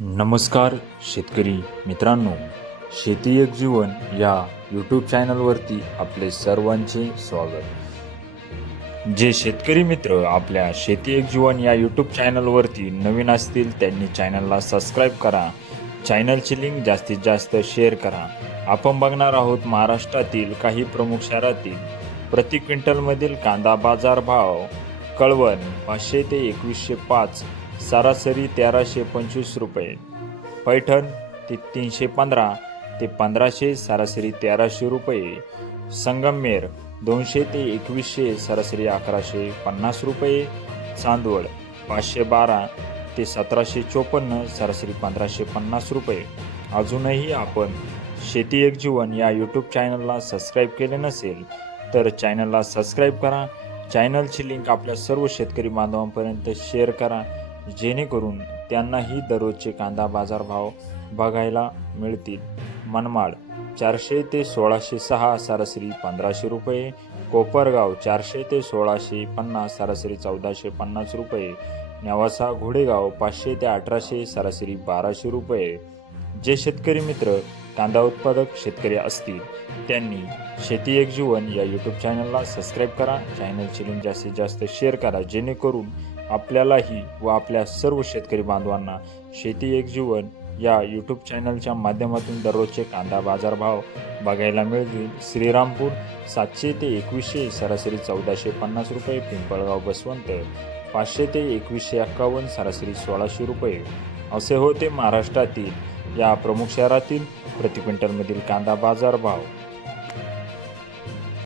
नमस्कार शेतकरी मित्रांनो, शेती एक जीवन या यूट्यूब चॅनलवरती आपले सर्वांचे स्वागत। जे शेतकरी मित्र आपल्या शेती एक जीवन या यूट्यूब चॅनलवरती नवीन असतील त्यांनी चॅनलला सबस्क्राईब करा, चॅनलची लिंक जास्तीत जास्त शेअर करा। आपण बघणार आहोत महाराष्ट्रातील काही प्रमुख शहरातील प्रति क्विंटलमधील कांदा बाजार भाव। कळवण 500 ते 2105, सरासरी 1325 रुपये। पैठण 315 ते 1500, सरासरी 1300 रुपये। संगमनेर 200 ते 2100, सरासरी 1150 रुपये। चांदवड 512 ते 1754, सरासरी 1550 रुपये। अजूनही आपण शेती एक जीवन या यूट्यूब चॅनलला सबस्क्राईब केले नसेल तर चॅनलला सबस्क्राईब करा, चॅनलची लिंक आपल्या सर्व शेतकरी बांधवांपर्यंत शेअर करा, जेणेकरून त्यांनाही दररोजचे कांदा बाजार भाव बघायला मिळतील। मनमाड 400 ते 1606, सरासरी 1500 रुपये। कोपरगाव 400 ते 1650, सरासरी 1450 रुपये। नेवासा घोडेगाव 500 ते 1800, सरासरी 1200 रुपये। जे शेतकरी मित्र कांदा उत्पादक शेतकरी असतील त्यांनी शेती एक जीवन या यूट्यूब चॅनलला सबस्क्राईब करा, चॅनलची लिंक जास्तीत जास्त शेअर करा, जेणेकरून आपल्यालाही व आपल्या सर्व शेतकरी बांधवांना शेती एक जीवन या यूट्यूब चॅनलच्या माध्यमातून दररोजचे कांदा बाजार भाव बघायला मिळतील। श्रीरामपूर 700 ते 2100, सरासरी 1450 रुपये। पिंपळगाव बसवंत 500 ते 2151, सरासरी 1600 रुपये। असे होते महाराष्ट्रातील या प्रमुख शहरातील प्रति क्विंटलमधील कांदा बाजार भाव।